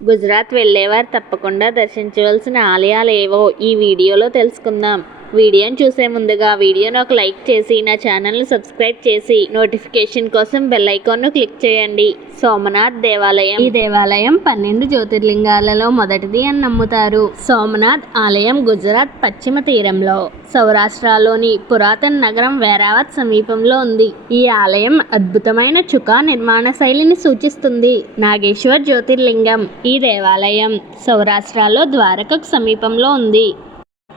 గుజరాత్ వెళ్ళేవారు తప్పకుండా దర్శించవలసిన ఆలయాలు ఏవో ఈ వీడియోలో తెలుసుకుందాం. వీడియోని చూసే ముందుగా వీడియోను ఒక లైక్ చేసి నా ఛానల్ని సబ్స్క్రైబ్ చేసి నోటిఫికేషన్ కోసం బెల్ ఐకాన్ను క్లిక్ చేయండి. సోమనాథ్ దేవాలయం. ఈ దేవాలయం పన్నెండు జ్యోతిర్లింగాలలో మొదటిది అని నమ్ముతారు. సోమనాథ్ ఆలయం గుజరాత్ పశ్చిమ తీరంలో. సౌరాష్ట్రలోని పురాతన నగరం వేరావత్ సమీపంలో ఉంది. ఈ ఆలయం అద్భుతమైన చుకా నిర్మాణ శైలిని సూచిస్తుంది. నాగేశ్వర్ జ్యోతిర్లింగం ఈ దేవాలయం సౌరాష్ట్రలో ద్వారకకు సమీపంలో ఉంది.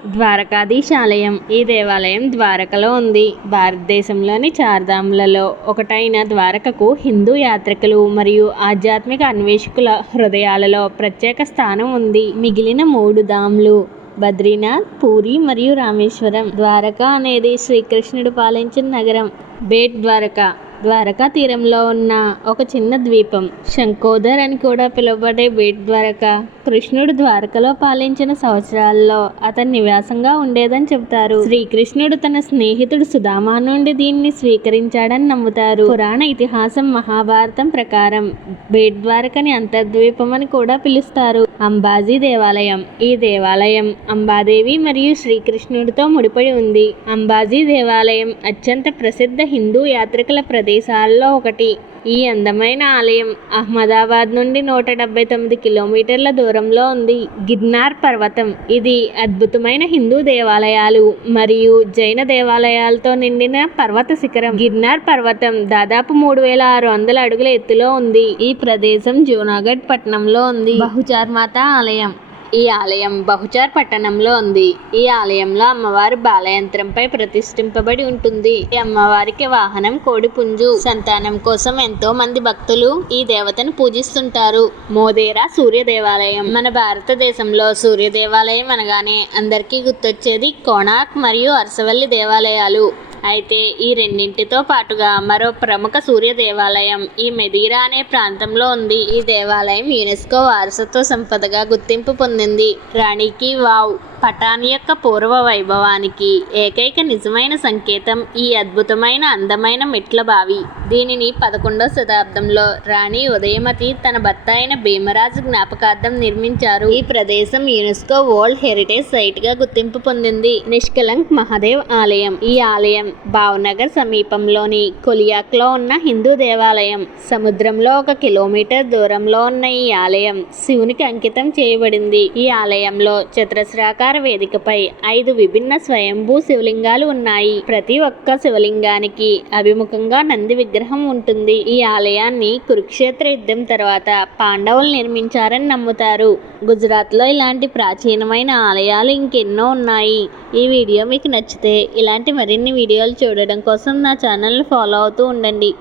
ద్వారకాధీశ ఆలయం ఈ దేవాలయం ద్వారకలో ఉంది. భారతదేశంలోని చార్ధాములలో ఒకటైన ద్వారకకు హిందూ యాత్రికులు మరియు ఆధ్యాత్మిక అన్వేషకుల హృదయాలలో ప్రత్యేక స్థానం ఉంది. మిగిలిన మూడు ధాములు బద్రీనాథ్ పూరి మరియు రామేశ్వరం. ద్వారక అనేది శ్రీకృష్ణుడు పాలించిన నగరం. బేట్ ద్వారక ద్వారకా తీరంలో ఉన్న ఒక చిన్న ద్వీపం. శంకోదర్ అని కూడా పిలువబడే బేట్ ద్వారక. కృష్ణుడు ద్వారకలో పాలించిన సంవత్సరాల్లో అతని నివాసంగా ఉండేదని చెబుతారు. శ్రీకృష్ణుడు తన స్నేహితుడు సుధామా నుండి దీన్ని స్వీకరించాడని నమ్ముతారు. పురాణ ఇతిహాసం మహాభారతం ప్రకారం బేట్ ద్వారకని అంతర్ద్వీపం అని కూడా పిలుస్తారు. అంబాజీ దేవాలయం. ఈ దేవాలయం అంబాదేవి మరియు శ్రీకృష్ణుడితో ముడిపడి ఉంది. అంబాజీ దేవాలయం అత్యంత ప్రసిద్ధ హిందూ యాత్రికుల ప్రదేశాల్లో ఒకటి. ఈ అందమైన ఆలయం అహ్మదాబాద్ నుండి నూట డెబ్బై తొమ్మిది కిలోమీటర్ల దూరంలో ఉంది. గిర్నార్ పర్వతం. ఇది అద్భుతమైన హిందూ దేవాలయాలు మరియు జైన దేవాలయాలతో నిండిన పర్వత శిఖరం. గిర్నార్ పర్వతం దాదాపు మూడు వేల ఆరు వందల అడుగుల ఎత్తులో ఉంది. ఈ ప్రదేశం జూనాగఢ్ పట్టణంలో ఉంది. బహుచార్ మాత ఆలయం. ఈ ఆలయం బహుచార్ పట్టణంలో ఉంది. ఈ ఆలయంలో అమ్మవారు బాలయంత్రంపై ప్రతిష్ఠింపబడి ఉంటుంది. ఈ అమ్మవారికి వాహనం కోడి పుంజు సంతానం కోసం ఎంతో మంది భక్తులు ఈ దేవతను పూజిస్తుంటారు. మోదేరా సూర్య దేవాలయం. మన భారతదేశంలో సూర్య దేవాలయం అనగానే అందరికీ గుర్తొచ్చేది కోణార్క్ మరియు అరసవల్లి దేవాలయాలు. అయితే ఈ రెండింటితో పాటుగా మరో ప్రముఖ సూర్య దేవాలయం ఈ మెదీరా అనే ప్రాంతంలో ఉంది. ఈ దేవాలయం యునెస్కో వారసత్వ సంపదగా గుర్తింపు పొందింది. రాణికి వావ్! పటాన్ యొక్క పూర్వ వైభవానికి ఏకైక నిజమైన సంకేతం ఈ అద్భుతమైన అందమైన మెట్ల బావి. దీనిని పదకొండవ శతాబ్దంలో రాణి ఉదయమతి తన భర్త అయిన భీమరాజు జ్ఞాపకార్థం నిర్మించారు. ఈ ప్రదేశం యునెస్కో వరల్డ్ హెరిటేజ్ సైట్గా గుర్తింపు పొందింది. నిష్కలంక్ మహాదేవ్ ఆలయం. ఈ ఆలయం భావనగర్ సమీపంలోని కొలియాక్లో ఉన్న హిందూ దేవాలయం. సముద్రంలో ఒక కిలోమీటర్ దూరంలో ఉన్న ఈ ఆలయం శివునికి అంకితం చేయబడింది. ఈ ఆలయంలో చతురస్రాకార వేదికపై ఐదు విభిన్న స్వయంభూ శివలింగాలు ఉన్నాయి. ప్రతి ఒక్క శివలింగానికి అభిముఖంగా నంది విగ్రహం ఉంటుంది. ఈ ఆలయాన్ని కురుక్షేత్ర యుద్ధం తర్వాత పాండవులు నిర్మించారని నమ్ముతారు. గుజరాత్లో ఇలాంటి ప్రాచీనమైన ఆలయాలు ఇంకెన్నో ఉన్నాయి. ఈ వీడియో మీకు నచ్చితే ఇలాంటి మరిన్ని వీడియోలు చూడడం కోసం నా ఛానల్ని ఫాలో అవుతూ ఉండండి.